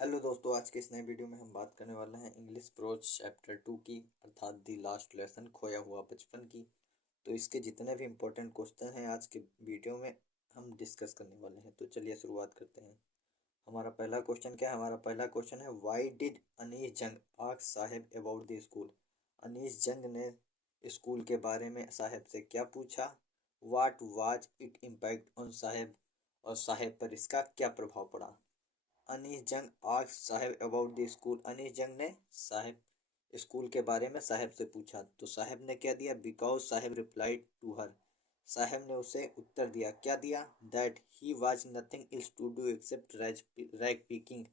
Hello दोस्तों, आज के इस नए वीडियो में हम बात करने वाले हैं इंग्लिश प्रोज चैप्टर 2 की, अर्थात दी लास्ट लेसन, खोया हुआ बचपन की। तो इसके जितने भी इम्पोर्टेंट क्वेश्चन हैं आज के वीडियो में हम डिस्कस करने वाले हैं। तो चलिए शुरुआत करते हैं। हमारा पहला क्वेश्चन क्या है? हमारा पहला क्वेश्चन है, why did Anees Jung ask Saheb about the school. Anees Jung ने स्कूल के बारे में साहेब से क्या पूछा? What was it impact on Saheb, और साहेब पर इसका क्या प्रभाव पड़ा? Anees Jung asked Saheb about the school. Anees Jung ने साहेब स्कूल के बारे में साहेब से पूछा, तो साहेब ने क्या दिया? Because Saheb replied to her. Saheb ने उसे उत्तर दिया, क्या दिया? That he was nothing else to do except rag picking.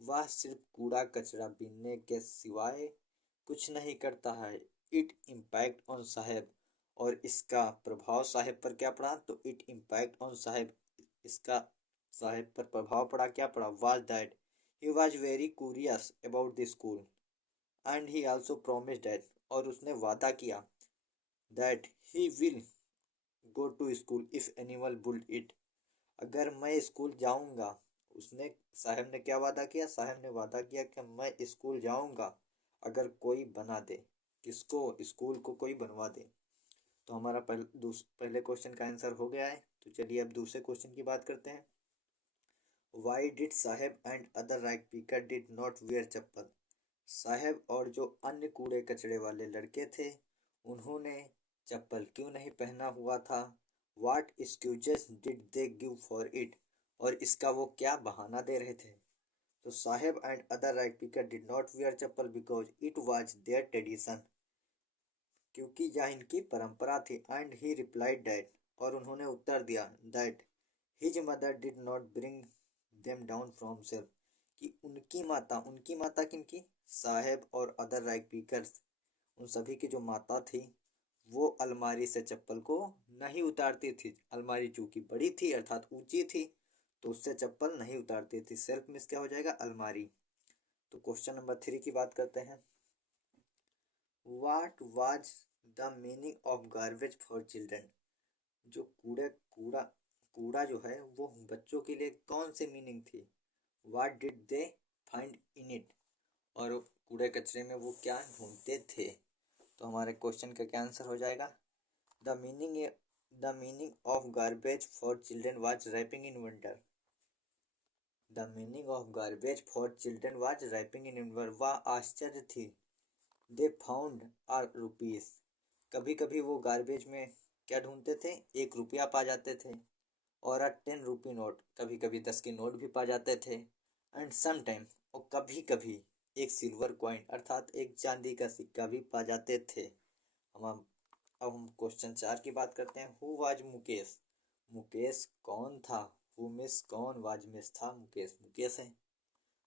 वह सिर्फ कूड़ा कचरा बीनने के सिवाय कुछ नहीं करता है। इट इम्पैक्ट ऑन साहेब, और इसका प्रभाव साहेब पर क्या पड़ा? तो इट इम्पैक्ट ऑन साहेब, इसका साहेब पर प्रभाव पड़ा। क्या पड़ा? Was that he was very curious about the school and he also promised that, और उसने वादा किया that he will go to school if anyone built it. अगर मैं स्कूल जाऊंगा, उसने साहब ने क्या वादा किया? साहब ने वादा किया कि मैं स्कूल जाऊंगा अगर कोई बना दे। किसको? स्कूल को कोई बनवा दे। तो हमारा पहले क्वेश्चन का आंसर हो गया है। तो चलिए अब दूसरे क्वेश्चन की बात करते हैं। Why did Saheb and other rag picker did not wear chappal. Saheb और जो अन्य कूड़े कचड़े वाले लड़के थे, उन्होंने चप्पल क्यों नहीं पहना हुआ था? What excuses did they give for it, और इसका वो क्या बहाना दे रहे थे? तो Saheb and other rag picker did not wear chappal because it was their tradition, क्योंकि यह इनकी परंपरा थी। एंड ही रिप्लाइड दैट, और उन्होंने उत्तर दिया that his mother did not bring them down from self, कि उनकी माता किनकी? साहेब और अदर राइट पीकर्स, उन सभी की जो माता थी, वो अलमारी से चप्पल को नहीं उतारती थी। अलमारी चूंकि बड़ी थी अर्थात ऊंची थी, तो उससे चप्पल नहीं उतारती थी। सेल्फ में क्या हो जाएगा? अलमारी। तो क्वेश्चन नंबर 3 की बात करते हैं। What was the meaning of garbage for children. जो कूड़ा कूड़ा जो है वो बच्चों के लिए कौन सी मीनिंग थी? What did they find in it, और कूड़े कचरे में वो क्या ढूंढते थे? तो हमारे क्वेश्चन का क्या आंसर हो जाएगा? The meaning the meaning of garbage for children was wrapping in winter. The meaning of garbage for children was wrapping in winter. वह आश्चर्य थी। They found a rupees. कभी कभी वो गार्बेज में क्या ढूंढते थे? 1 रुपया पा जाते थे। और अ 10 रुपी नोट, कभी कभी 10 की नोट भी पा जाते थे। एंड सम टाइम, और कभी कभी एक सिल्वर कॉइन अर्थात एक चांदी का सिक्का भी पा जाते थे। अब हम क्वेश्चन 4 की बात करते हैं। Who was Mukesh. मुकेश कौन था? हु मिस कौन, वाज मिस था, मुकेश मुकेश है।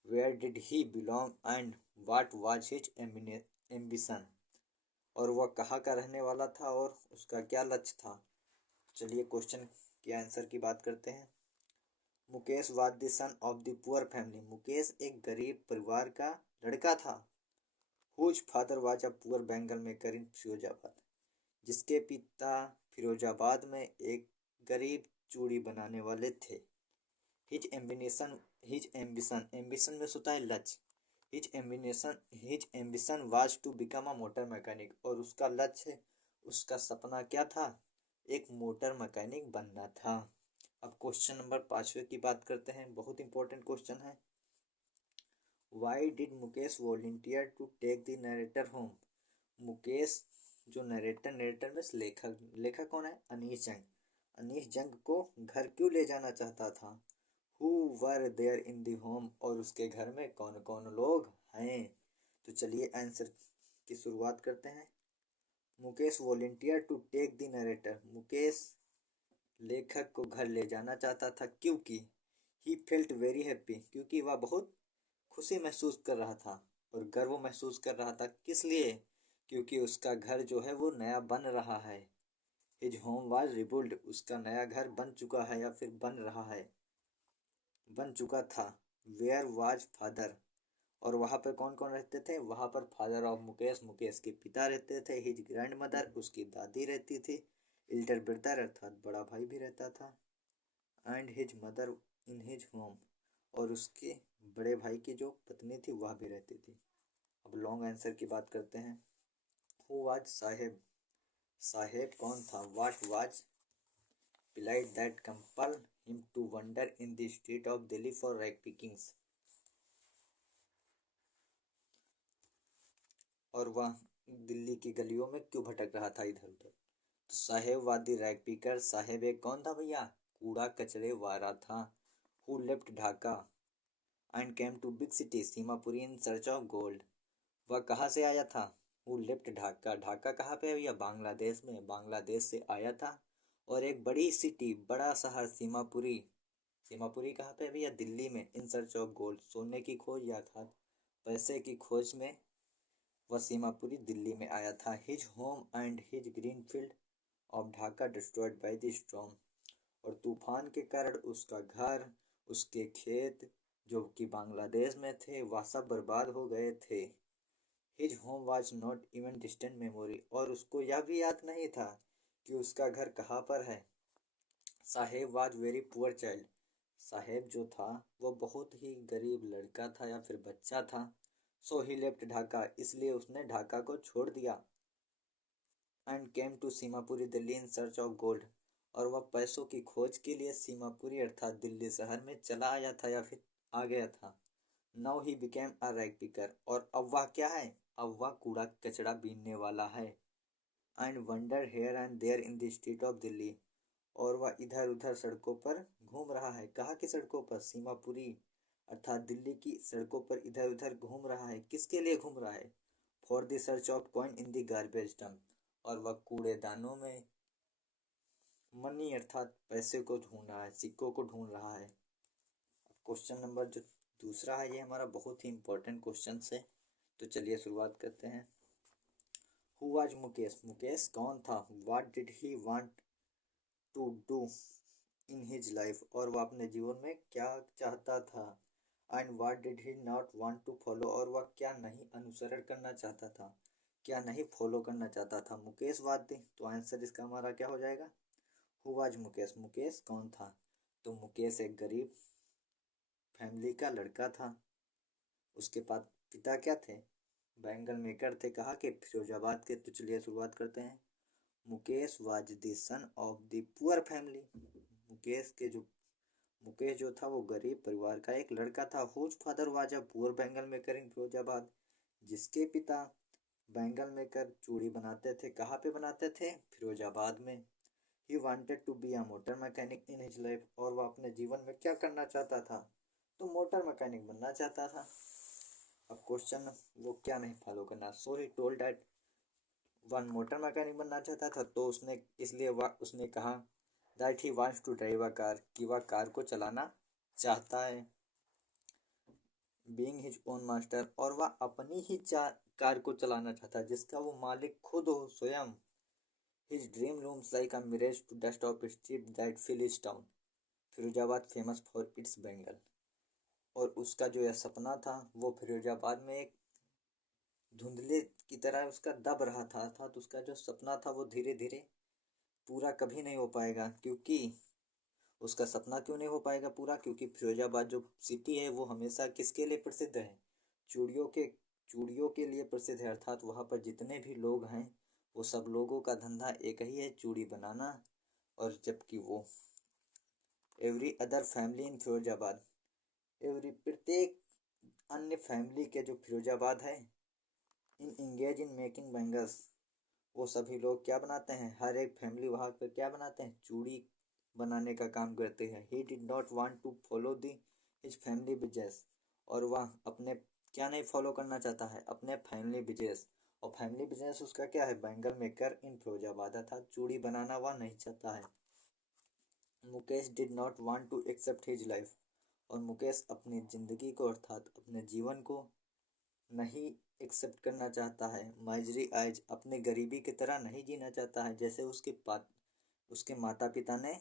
Where did he belong and what was his ambition, और वह कहाँ का रहने वाला था और उसका क्या लक्ष्य था? चलिए क्वेश्चन के आंसर की बात करते हैं। Mukesh was the son of the poor family. Mukesh एक गरीब परिवार का लड़का था। Whose father was a poor bangle maker in Firozabad, जिसके पिता फिरोजाबाद में एक गरीब चूड़ी बनाने वाले थे। His ambition his ambition, ambition में होता है लक्ष्य। His ambition was to become a motor mechanic, और उसका लक्ष्य, उसका सपना क्या था? एक मोटर मैकेनिक बनना था। अब क्वेश्चन नंबर 5वें की बात करते हैं। बहुत इंपॉर्टेंट क्वेश्चन है। Why did Mukesh volunteer to take the narrator home. Mukesh जो नरेटर में लेखक, लेखक कौन है? अनीश जंग। अनीश जंग को घर क्यों ले जाना चाहता था? Who were there in the home, और उसके घर में कौन कौन लोग हैं? तो चलिए आंसर की शुरुआत करते हैं। Mukesh volunteer to take the narrator. Mukesh लेखक को घर ले जाना चाहता था क्योंकि ही फेल्ट वेरी हैप्पी, क्योंकि वह बहुत खुशी महसूस कर रहा था और गर्व महसूस कर रहा था। किस लिए? क्योंकि उसका घर जो है वो नया बन रहा है। हिज होम वाज रिबुल्ड, उसका नया घर बन चुका है या फिर बन चुका था। वेयर वाज फादर, और वहाँ पर कौन कौन रहते थे? वहाँ पर फादर ऑफ मुकेश, मुकेश के पिता रहते थे। हिज ग्रैंड मदर, उसकी दादी रहती थी। इल्डर ब्रदर अर्थात बड़ा भाई भी रहता था। And his mother in his home, और उसके बड़े भाई की जो पत्नी थी वह भी रहती थी। अब लॉन्ग आंसर की बात करते हैं। हु वाज साहेब? साहेब कौन था? What was plight that compelled him to wander in the street of Delhi for rag pickings? और वह दिल्ली की गलियों में क्यों भटक रहा था इधर उधर? तो साहेब वादी रैग पिकर, साहेब एक कौन था भैया? कूड़ा कचरे वाला था। Who left Dhaka and came to big city Seemapuri in search of gold? वह कहाँ से आया था? हु लेफ्ट ढाका, ढाका कहाँ पे है भैया? बांग्लादेश में। बांग्लादेश से आया था और एक बड़ी सिटी, बड़ा शहर सीमापुरी, सीमापुरी कहाँ पे है भैया? दिल्ली में। इन सर्च ऑफ गोल्ड, सोने की खोज या था पैसे की खोज में वह सीमापुरी दिल्ली में आया था। His home and his green field of Dhaka destroyed by the storm, और तूफान के कारण उसका घर, उसके खेत जो कि बांग्लादेश में थे वह सब बर्बाद हो गए थे। His home was not even distant memory, और उसको यह भी याद नहीं था कि उसका घर कहाँ पर है। साहेब वाज वेरी पुअर चाइल्ड, साहेब जो था वो बहुत ही गरीब लड़का था या फिर बच्चा था। सो ही लेफ्ट ढाका, इसलिए उसने ढाका को छोड़ दिया। And came to Seemapuri Delhi in search of gold, और वह पैसों की खोज के लिए सीमापुरी अर्थात दिल्ली शहर में चला आया था या फिर आ गया था। Now he became a rag picker, और अब वह क्या है? अब वह कूड़ा कचरा बीनने वाला है। And wander here and there in the street of Delhi, और वह इधर उधर सड़कों पर घूम रहा है। कहाँ की सड़कों पर? सीमापुरी अर्थात दिल्ली की सड़कों पर इधर उधर घूम रहा है। किसके लिए घूम रहा है? For the search of coin in the garbage dump, और वह कूड़ेदानों में मनी अर्थात पैसे को ढूंढ रहा है, सिक्कों को ढूंढ रहा है। क्वेश्चन नंबर जो दूसरा है ये हमारा बहुत ही इंपॉर्टेंट क्वेश्चन है, तो चलिए शुरुआत करते हैं। Who was Mukesh? मुकेश कौन था? What did he want to do in his life, और वह अपने जीवन में क्या चाहता था। And what did he not want to follow, और वह क्या नहीं अनुसरण करना चाहता था, क्या नहीं फॉलो करना चाहता था। मुकेश वादी, तो आंसर इसका हमारा क्या हो जाएगा? Who was Mukesh? मुकेश कौन था? तो मुकेश एक गरीब फैमिली का लड़का था। उसके पास पिता क्या थे? बैंगल मेकर थे। कहाँ के? फिरोजाबाद के। तो चलिए शुरुआत करते हैं। Mukesh was the son of the poor family, Mukesh जो था वो गरीब परिवार का एक लड़का था। Whose father was a poor bangle maker in Firozabad, जिसके पिता बैंगल मेकर चूड़ी बनाते थे। कहाँ पे बनाते थे? फिरोजाबाद में। He wanted to be a motor mechanic in his life, और वह अपने जीवन में क्या करना चाहता था? तो मोटर मैकेनिक बनना चाहता था। अब क्वेश्चन वो क्या नहीं फॉलो करना। So he told that one motor mechanic बनना चाहता था, तो उसने इसलिए उसने कहा that he wants to drive a car, कि वह कार को चलाना चाहता है। बीइंग हिज ओन मास्टर, और वह अपनी ही कार को चलाना चाहता है जिसका वो मालिक खुद हो स्वयं। His dream looms like a mirage to dust of street that fill his town, Firozabad famous for its bangle, और उसका जो यह सपना था वो फिरोजाबाद में एक धुंधले की तरह उसका दब रहा था, अर्थात उसका जो सपना था वो धीरे धीरे पूरा कभी नहीं हो पाएगा। क्योंकि उसका सपना क्यों नहीं हो पाएगा पूरा? क्योंकि फिरोजाबाद जो सिटी है वो हमेशा किसके लिए प्रसिद्ध है? चूड़ियों के चूड़ियों के लिए प्रसिद्ध है। अर्थात वहाँ पर जितने भी लोग हैं वो सब लोगों का धंधा एक ही है, चूड़ी बनाना। और जबकि वो every other family in Firozabad, प्रत्येक अन्य फैमिली के जो फिरोजाबाद है इन इंगेज इन मेकिंग बैंगल्स, वो सभी लोग क्या बनाते हैं? हर एक फैमिली वहाँ पर क्या बनाते हैं? चूड़ी बनाने का काम करते हैं। He did not want to follow the his family business, और वह अपने क्या नहीं फॉलो करना चाहता है? अपने फैमिली बिजनेस। और फैमिली बिजनेस उसका क्या है? बैंगल मेकर इन फिरोजाबाद था, चूड़ी बनाना वह नहीं चाहता है। Mukesh did not want to accept his life, और मुकेश अपनी जिंदगी को अर्थात अपने जीवन को नहीं एक्सेप्ट करना चाहता है। माइजरी आइज, अपने गरीबी की तरह नहीं जीना चाहता है जैसे उसके माता पिता ने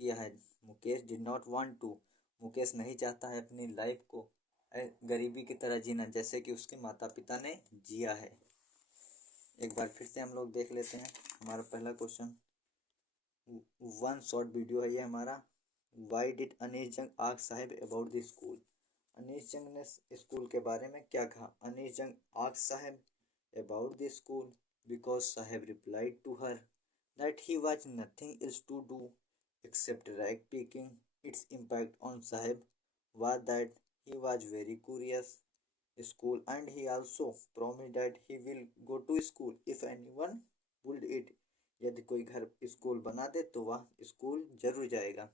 किया है। Mukesh did not want to, Mukesh नहीं चाहता है अपनी लाइफ को गरीबी की तरह जीना जैसे कि उसके माता पिता ने जिया है। एक बार फिर से हम लोग देख लेते हैं हमारा पहला क्वेश्चन। वन शॉर्ट वीडियो है ये हमारा, Why did अनीश जंग ask Sahib about the school? Anish जंग ने स्कूल के बारे में क्या कहा? अनीश जंग asked Sahib about the school because Sahib replied to her that he was nothing else to do except rag picking. Its impact on Sahib was that he was very curious school and he also promised that he will go to school if anyone build it. यदि कोई घर school बना दे तो वह school जरूर जाएगा।